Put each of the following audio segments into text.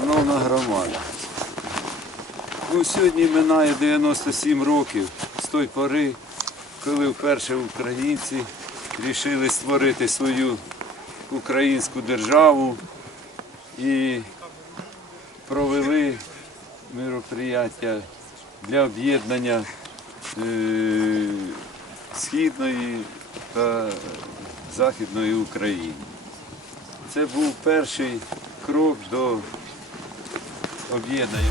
Шановна громада, ну, сьогодні минає 97 років з той пори, коли вперше українці рішили створити свою українську державу і провели мероприяття для об'єднання е, Східної та Західної України. Це був перший крок до об'єднання.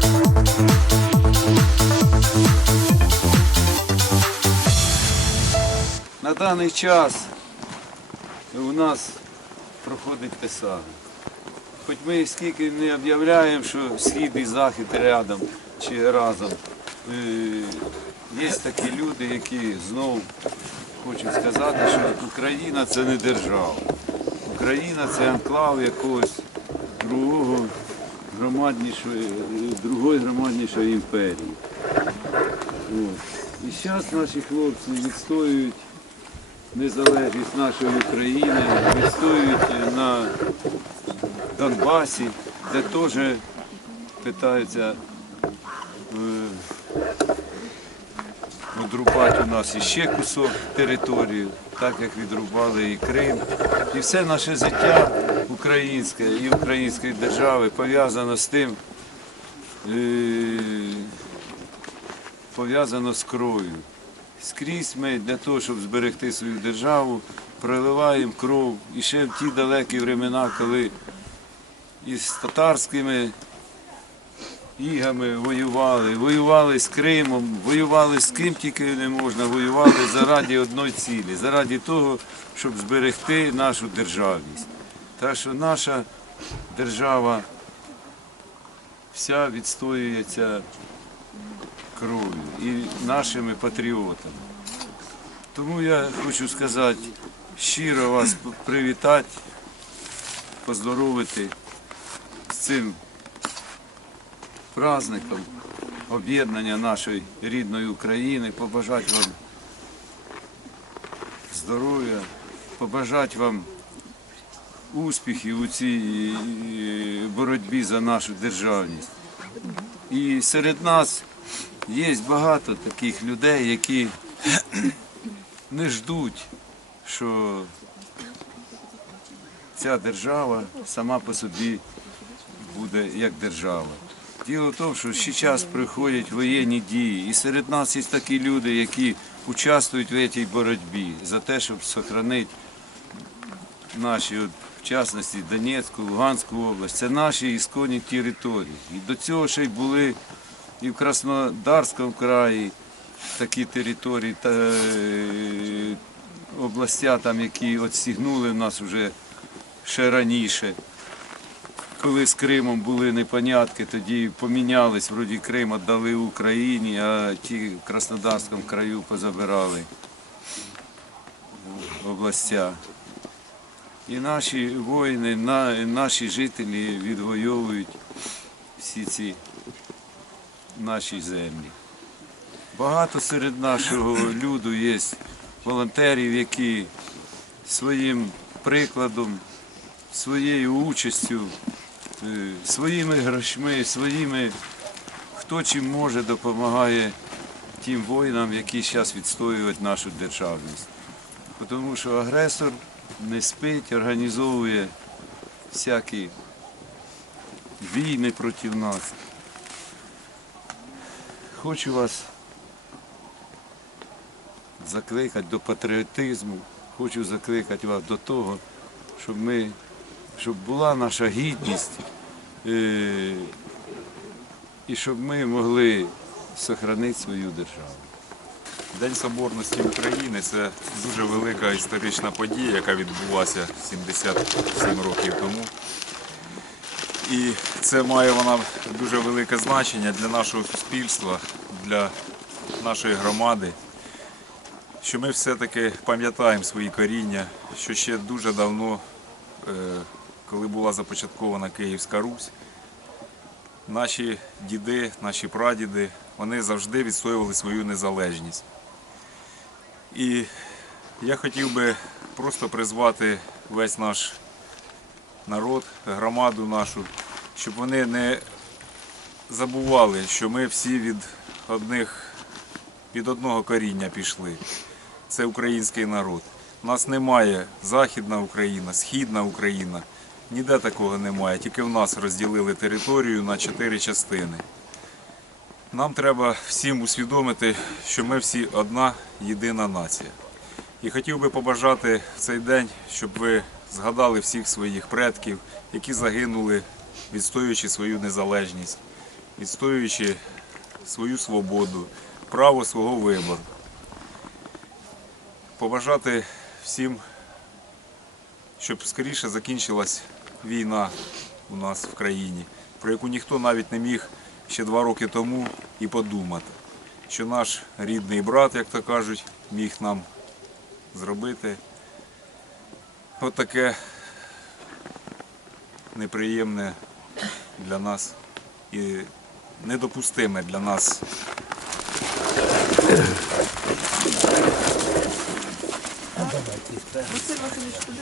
На даний час у нас проходить те. Хоч ми скільки не об'являємо, що схід і захід рядом чи разом. е, Є такі люди, які знову хочуть сказати, що Україна це не держава. Україна це анклав якогось другого громаднішої, другої громаднішої імперії. От. І зараз наші хлопці відстоюють незалежність нашої України, відстоюють на Донбасі, де теж питаються е, відрубати у нас іще кусок території, так як відрубали і Крим. І все наше життя українське і української держави пов'язано з тим, е, пов'язано з кров'ю. Скрізь ми для того, щоб зберегти свою державу, проливаємо кров. І ще в ті далекі времена, коли із татарськими ігами воювали, воювали з Кримом, воювали з ким тільки не можна, воювали заради одної цілі, заради того, щоб зберегти нашу державність. Так що наша держава вся відстоюється кров'ю і нашими патріотами. Тому я хочу сказати, щиро вас привітати, поздоровити з цим праздником об'єднання нашої рідної України, побажати вам здоров'я, побажати вам успіхів у цій е, боротьбі за нашу державність. І серед нас є багато таких людей, які не ждуть, що ця держава сама по собі буде як держава. Діло в тому, що ще час приходять воєнні дії, і серед нас є такі люди, які участвують в цій боротьбі за те, щоб зберігати наші, в частності Донецьку, Луганську область. Це наші ісконні території. І до цього ще й були і в Краснодарському краї такі території та е, областя, там, які отстігнули в нас вже ще раніше. Коли з Кримом були непонятки, тоді помінялись, вроді Крим віддали Україні, а ті в Краснодарському краю позабирали областя. І наші воїни, на- наші жителі відвоюють всі ці наші землі. Багато серед нашого люду є волонтерів, які своїм прикладом, своєю участю, е, своїми грошми, своїми, хто чим може, допомагає тим воїнам, які зараз відстоюють нашу державність. Тому що агресор не спить, організовує всякі війни проти нас. Хочу вас закликати до патріотизму, хочу закликати вас до того, щоб ми, щоб була наша гідність е, і щоб ми могли зберігати свою державу. День Соборності України це дуже велика історична подія, яка відбулася 77 років тому. І це має вона дуже велике значення для нашого суспільства, для нашої громади, що ми все-таки пам'ятаємо свої коріння, що ще дуже давно, е, коли була започаткована Київська Русь, наші діди, наші прадіди, вони завжди відстоювали свою незалежність. І я хотів би просто призвати весь наш народ, громаду нашу щоб вони не забували, що ми всі від одних від одного коріння пішли. Це український народ. У нас немає Західна Україна, Східна Україна. Ніде такого немає. Тільки в нас розділили територію на чотири частини. Нам треба всім усвідомити, що ми всі одна єдина нація. І хотів би побажати в цей день, щоб ви згадали всіх своїх предків, які загинули, відстоюючи свою незалежність, відстоюючи свою свободу, право свого вибору. Побажати всім, щоб скоріше закінчилась війна у нас в країні, про яку ніхто навіть не міг ще два роки тому і подумати, що наш рідний брат, як то кажуть, міг нам зробити отаке неприємне для нас і недопустиме для нас. Василь Васильович, туди